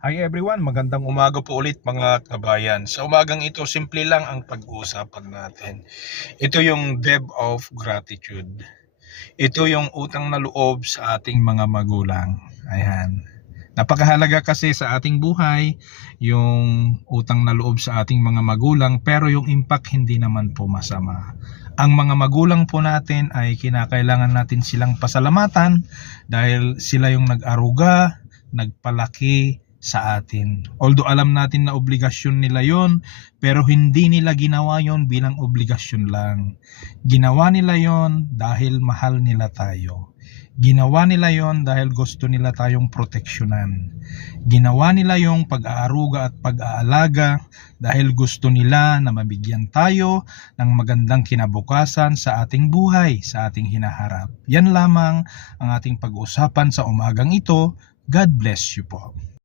Hi everyone, magandang umaga po ulit mga kabayan. Sa umagang ito, simple lang ang pag-uusapan natin. Ito yung debt of gratitude. Ito yung utang na loob sa ating mga magulang. Ayan. Napakahalaga kasi sa ating buhay yung utang na loob sa ating mga magulang, pero yung impact hindi naman po masama. Ang mga magulang po natin ay kinakailangan natin silang pasalamatan dahil sila yung nag-aruga, nagpalaki sa atin. Although alam natin na obligasyon nila yon, pero hindi nila ginawa yon bilang obligasyon lang. Ginawa nila yon dahil mahal nila tayo. Ginawa nila yon dahil gusto nila tayong proteksyonan. Ginawa nila yung pag-aaruga at pag-aalaga dahil gusto nila na mabigyan tayo ng magandang kinabukasan sa ating buhay, sa ating hinaharap. Yan lamang ang ating pag-usapan sa umagang ito. God bless you po.